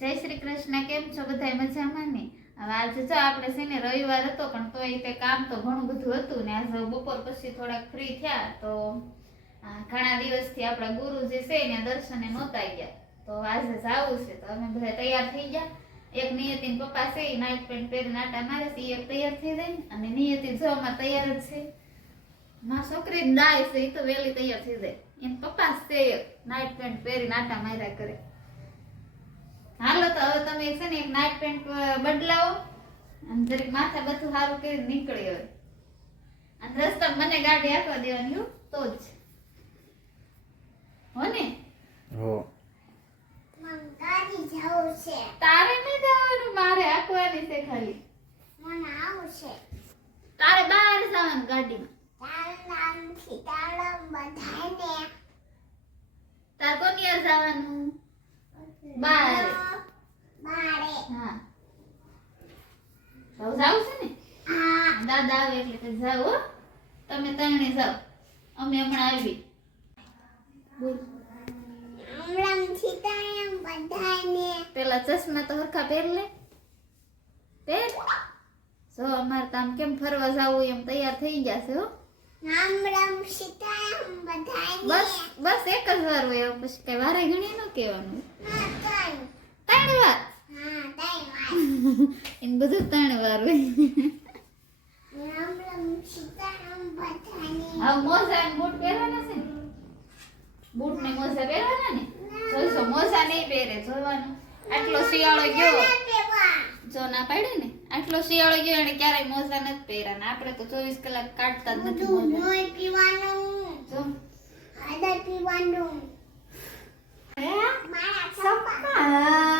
જય શ્રી કૃષ્ણ, કેમ છો? બધા મજામાં ને? હવે આજે જો આપણે છે ને રવિવાર હતો, પણ તોય તે કામ તો ઘણું બધું હતું ને આજે બપોર પછી થોડાક ફ્રી થયા, તો ઘણા દિવસથી આપણા ગુરુ જે છે ને દર્શને નહોતા ગયા. તો આજે જવું છે, તો અમે બધા તૈયાર થઈ ગયા. એક નિયતિન પપ્પા છે, એ નાઇટ પેન્ટ પહેરીને આટા મારે છે એક તૈયાર થઈ જાય અને નિયતિ જો અમારે તૈયાર જ છે. માં છોકરી દાય છે, એ તો વહેલી તૈયાર થઈ જાય. એમ પપ્પા છે નાઇટ પેન્ટ પહેરીને આટા માર્યા કરે. હાલો તો હવે તમે છે ને એક નાઇટ પેન્ટ બદલાવો. અને જરીક માથા બધું સારું કે નીકળી હોય અને રસ્તા મને ગાડી આપવા દેવાની હો તો જ. હો ને? હો. મંગાડી જવું છે તારે નહીં જવાનું? મારે આપવાની છે ખાલી. મને આવું છે તારે બહાર જવાનું ગાડીમાં. તારા નામથી તારા બધાને. તાર કોની જવાનું? બારે. બારે. હા. તો જાવ છે ને? હા. દાદા આવે એટલે કે જાવ તમે ત્રણે જાવ અમે હમણાં આવી. બોલ. હમણાંથી તારા બધાને પેલા ચશ્મા તો હરખા પહેર લે. પહેર. જો અમારે તો આમ કેમ ફરવા જાવું એમ તૈયાર થઈ હો. હમણાંથી તારા બધાને બસ બસ એક જ વાર હોય પછી કઈ વારે ગણી ન કહેવાનું. હા ત્રણ વાર એને બધું ત્રણ વાર હોય મોજા બૂટ પહેરવાના છે ને બૂટ ને મોજા પહેરવાના ને જોઈશો મોજા નહીં પહેરે જોવાનું આટલો શિયાળો ગયો જો ના પાડે ને આટલો શિયાળો ગયો એને ક્યારેય મોજા નથી પહેર્યા ને આપણે તો ચોવીસ કલાક કાઢતા જ નથી મોજા પીવાનું જો આદર પીવાનું મારા મારા મારા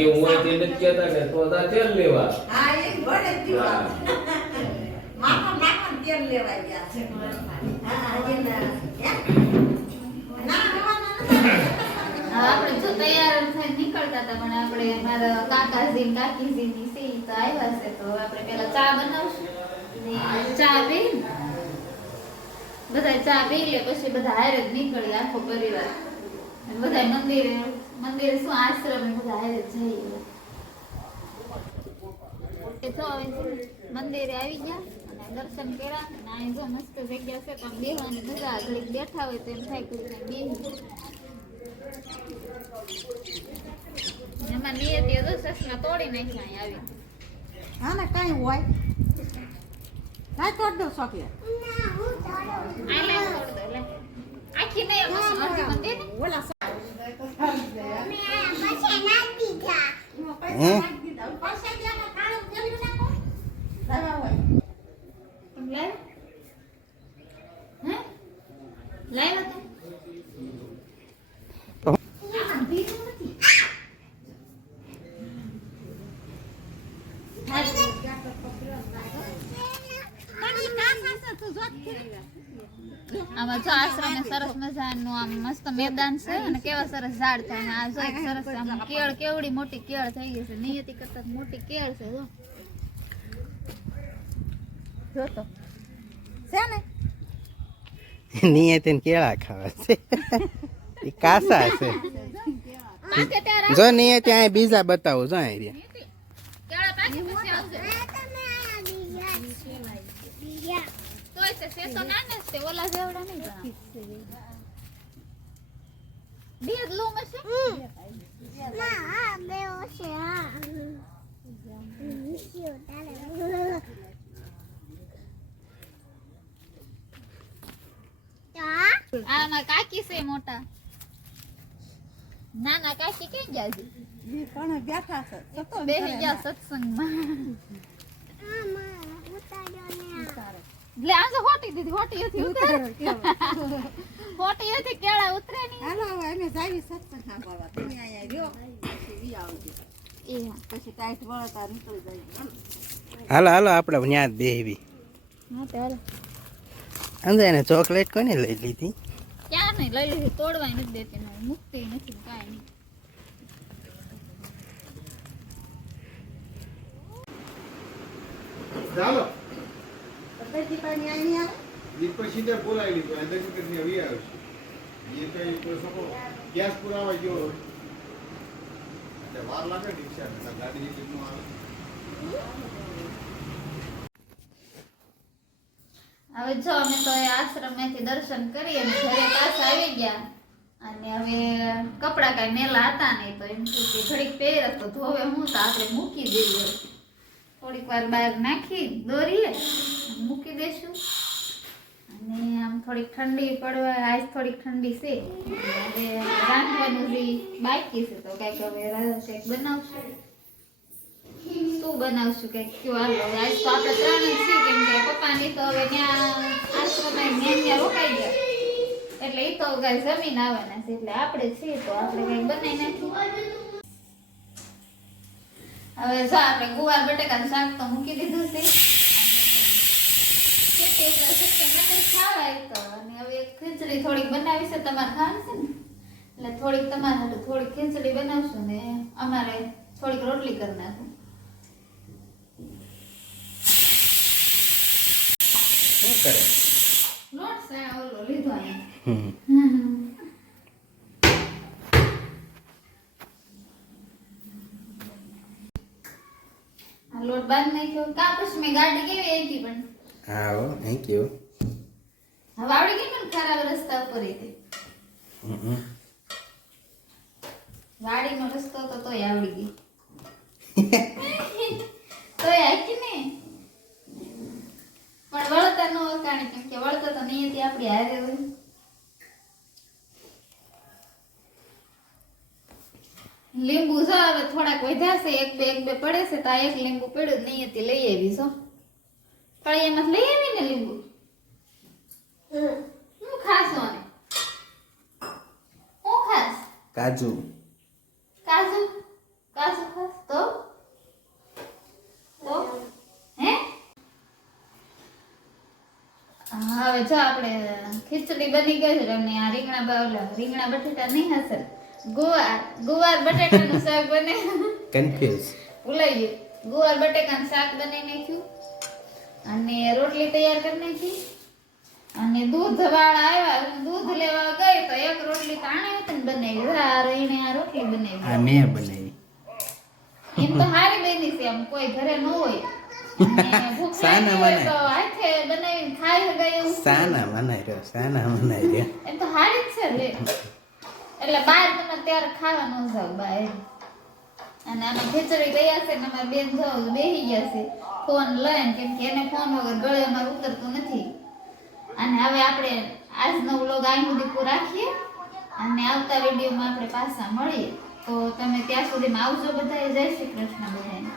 કે હું અહીંથી નથી કહેતા ને તો તેલ લેવા. હા એ વળે જ હા. માથા નાખવા તેલ લેવા ગયા છે. હા એના. ના આપણે તો તૈયાર થઈને નીકળતા હતા પણ આપણે મારા કાકાજી ને કાકીજી ની સી તો આવ્યા છે તો આપણે પેલા ચા બનાવશું. ને ચા પી બધા ચા પી લે પછી બધા હારે જ નીકળી આખો પરિવાર. બધા મંદિરે મંદિરે શું આશ્રમે બધા હારે જ જઈએ એ તો હવે છે ને મંદિરે આવી ગયા અને દર્શન કર્યા અને અહીં જો મસ્ત જગ્યા છે પણ બેહવાની મજા આવે. ઘડીક બેઠા હોય તો એમ થાય કે બેહી એમાં નિયતિ હતો સસલા તોડી નાખ્યા અહીં આવી હા ને કાંઈ હોય કાંઈ તોડ દો શોખીએ ના હું તારો આ લે તોડ દો લે આખી નહીં એમાં અડધી મને દે ને ઓલા મેં પછી ના દીધા પૈસા નાખી દીધા પૈસા દેવા કાળું પેલું નાખો દવા હોય તમે લાવ્યા હે લાવ્યા તો આ ભીનું નથી આમાં જો આશ્રમે સરસ મજાનું આમ મસ્ત મેદાન છે અને કેવા સરસ ઝાડ છે અને આ જો એક સરસ આમ કેળ કેવડી મોટી કેળ થઈ ગઈ છે. નિયતિ કરતા મોટી કેળ છે જો. જો તો. છે ને? નિયતિન કેળા ખાવા છે. ઈ કાસા છે. પાકે ત્યારે જો નિયતિ અહીં બીજા બતાવો જો અહીં રહ્યા. નિયતિ કેળા પાકે પછી આવશે આ તમે આ બીજા. છે બીજા તોય તે છે તો નાને જ તે ઓલા જેવડા નહીં ઘણા બે હશે ના બે હા. આમાં કાકી છે મોટા. નાના કાકી ક્યાં ગયા છે? બેઠા છે બેહી ગયા સત્સંગમાં આમાં ઉતાર્યો ને આ. એટલે આ તો હોટી દીધી હોટી હતી ઉતરે હોટી હતી કેળા ઉતરે ની હાલો હવે અમે જાવી સત્સંગ સાંભળવા. તમે અહીંયા રહ્યો પછી વી આવજો. એ પછી ટાઈટ વળતા નીકળી જાય હાલો. હાલો આપણે ત્યાં જ બેહવી. હા તે હાલો. અંદર એને ચોકલેટ કોને લઈ લીધી? ક્યાં નહીં લઈ લીધી તોડવાય નથી દેતી ને મુકતી નથી કાંઈ નહીં. ચાલો. હવે જો અમે તો આશ્રમેથી દર્શન કરી અને ઘરે પાછા આવી ગયા. અને હવે કપડાં કાંઈ મેલા હતા નહીં, તો એમ કે ઘડીક પહેર તો ધોવે હું તો આપણે મૂકી દઈએ. થોડીક વાર બહાર નાખી દોરીએ. મૂકી દેશું. અને આમ થોડીક ઠંડી પડવા, આજ થોડીક ઠંડી છે. એટલે રાંધવાનું જે બાકી છે, તો કાંઈક હવે રા- કંઈક બનાવશું. શું બનાવશું, કંઈક કયો આજ તો આપણે ત્રણ જ છે કેમ કે પપ્પાની તો હવે ત્યાં આશ્રમે ત્યાં ત્યાં રોકાઈ ગયા. એટલે એ તો કાંઈ જમીન આવવાના છે, એટલે આપણે છીએ તો આપણે કંઈક બનાવી નાખીએ. હવે જો આપણે ગુવાર બટેકાનું શાક તો મૂકી દીધું છે. ખીચડી થોડીક બનાવી તમારે ખાવાની છે ને એટલે થોડીક તમારે થોડીક ખીચડી બનાવશું ને અમારે થોડીક રોટલી કરી લોટ છે ઓલો લીધો અહીંયા આ લોટ બાંધી નાખ્યો. કા પછી મેં ગાડી કેવી આવી પણ? હા હો થેન્ક યુ હવે આવડી ગઈ મને ખરાબ રસ્તા પર હતી ગાડીનો રસ્તો તો તોય આવડી ગઈ તોય આખી ને પણ વળતા નો વકાણી કેમ કે વળતા તો નહીં હતી આપણી હારે હોય. લીંબુ જો હવે થોડાક વધ્યા છે એક બે એક બે પડે છે તો આ એક લીંબુ પડ્યું નહીં હતી લઈ આવી છો એમાં લઈ આવી ને લીંબુ હું ખાશો ને હું ખાસ? કાજુ. કાજુ? કાજુ ખાસ? તો? તો? હે? હવે જો આપણે ખીચડી બની ગઈ છે તમને આ રીંગણા બાવલા રીંગણા બટેટા નહીં હશે. ગુવાર ગુવાર બટેટાનું શાક બને કન્ફ્યુઝ ભૂલાઈ ગયું. ગુવાર બટેકાનું શાક બની નાખ્યું. અને રોટલી તૈયાર કરી નાખી. અને દૂધ વાળા આવ્યા દૂધ લેવા ગઈ તો એક રોટલી તાણે હતી ને બનાવી. આ રહીને આ રોટલી બનાવી. આ મેં બનાવી. એમ તો હારી બની છે એમ કોઈ ઘરે ન હોય. સાના લાગી તો હાથે બનાવીને ખાઈ ગયું સાના મનાઈ રહ્યો સાના મનાઈ રહ્યો. એમ તો હારી જ છે લે એટલે બહાર તમે ત્યારે ખાવા ન જાવ બહાર. અને આમાં ખીચડી તૈયાર છે ને અમારા બેન બેહી ગયા છે. ફોન લઈને, કેમ કે એને ફોન વગર ગળે અમારે ઉતરતું નથી. અને હવે આપણે આજનો વ્લોગ અહીં સુધી પૂરો રાખીએ અને આવતા વિડીયોમાં આપણે પાછા મળીએ. તો તમે ત્યાં સુધીમાં આવજો બધાએ. જય શ્રી કૃષ્ણ બધાને.